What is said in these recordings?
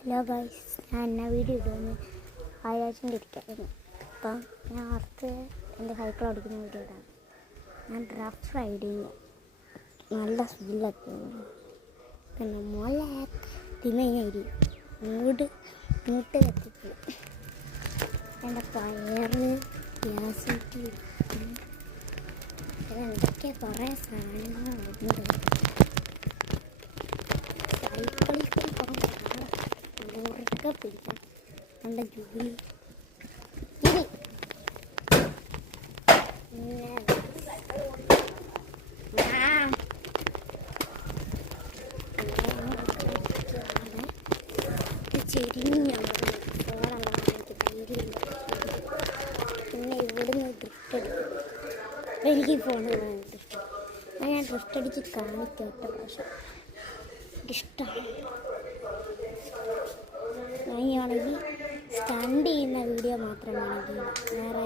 Hello guys, ഞാൻ എന്നാ video ഇടുമെന്ന് ആലോചിച്ചുകൊണ്ടിരിക്കുകയായിരുന്നു. അപ്പം ഞാൻ അടുത്ത് എൻ്റെ സൈക്കിൾ ഓടിക്കുന്ന വീഡിയോ ഇടാം. ഞാൻ റഫ് റൈഡിങ് നല്ല സ്പീഡിലൊക്കെ പിന്നെ മോളെ തിന്നരി മൂട്ട് കത്തിപ്പോയി. എൻ്റെ പയറ് ഗ്യാസ് എന്തൊക്കെ കുറേ സാധനങ്ങളുണ്ട്. സൈക്കിളിൽ ഉറക്കെ പിടിക്കാം. നല്ല ജോലി പിന്നെ ഇവിടുന്ന് ഡ്രിഫ്റ്റ് അടിക്കും. എനിക്ക് ഫോണ് ഞാൻ ഡ്രിഫ്റ്റ് അടിച്ച് കാണിക്കാത്ത പ്രാവശ്യം ഇഷ്ടമാണ്. ഞാനാണെങ്കിൽ സ്റ്റണ്ട് ചെയ്യുന്ന വീഡിയോ മാത്രമാണെങ്കിൽ വേറെ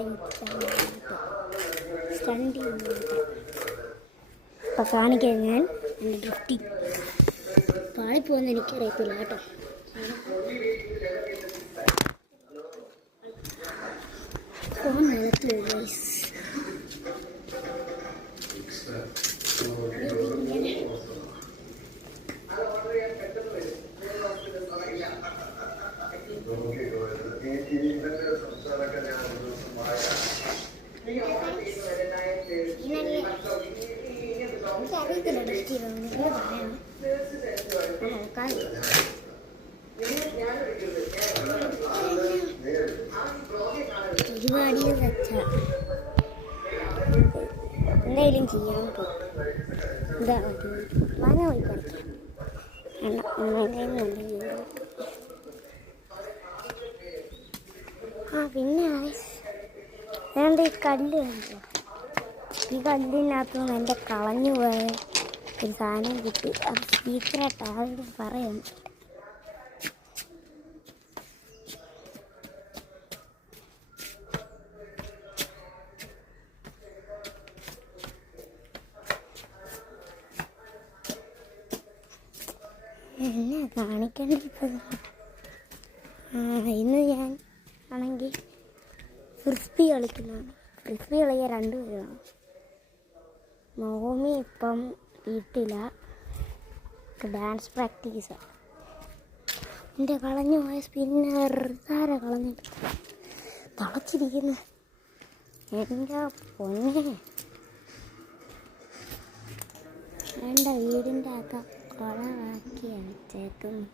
സ്റ്റണ്ട് ചെയ്യുന്ന മാത്രം ഇപ്പം കാണിക്കാൻ ഞാൻ എൻ്റെ ഡ്രിഫ്റ്റിങ് പാളിപ്പോകുന്ന എനിക്കറിയത്തില്ല കേട്ടോ. ഫോൺ നിലത്തിൽ എനിക്കറിയത്തില്ല ഡ്രിഫ്റ്റ് പരിപാടിയിൽ വെച്ചാൽ എന്തായാലും ചെയ്യാൻ പോകും. ഇതാ മന പോയി പഠിക്കാം. പിന്നെ വേണ്ട ഈ കല്ല് കണ്ടോ? ഈ കല്ലിനകത്തുനിന്ന് എൻ്റെ കളഞ്ഞു പോയ ഒരു സാധനം കിട്ടി. അത് സീക്രട്ട് ആരോടും പറയാം. എന്നെ കാണിക്കേണ്ടത് ഇന്ന് ഞാൻ ആണെങ്കിൽ ഫ്രിസ്ബി കളിക്കുന്നതാണ്. ഫ്രിസ്ബി കളിക്കാൻ 2 പേരാണ്. മോമി ഇപ്പം വീട്ടില ഡാൻസ് പ്രാക്ടീസാണ്. എൻ്റെ കളഞ്ഞു പോയ സ്പിന്നർ താരെ കളഞ്ഞിട്ട് തളച്ചിരിക്കുന്നു. എൻ്റെ പൊന്നെ എൻ്റെ വീടിൻ്റെ അകം കുളമാക്കി വെച്ചേക്കുന്നു.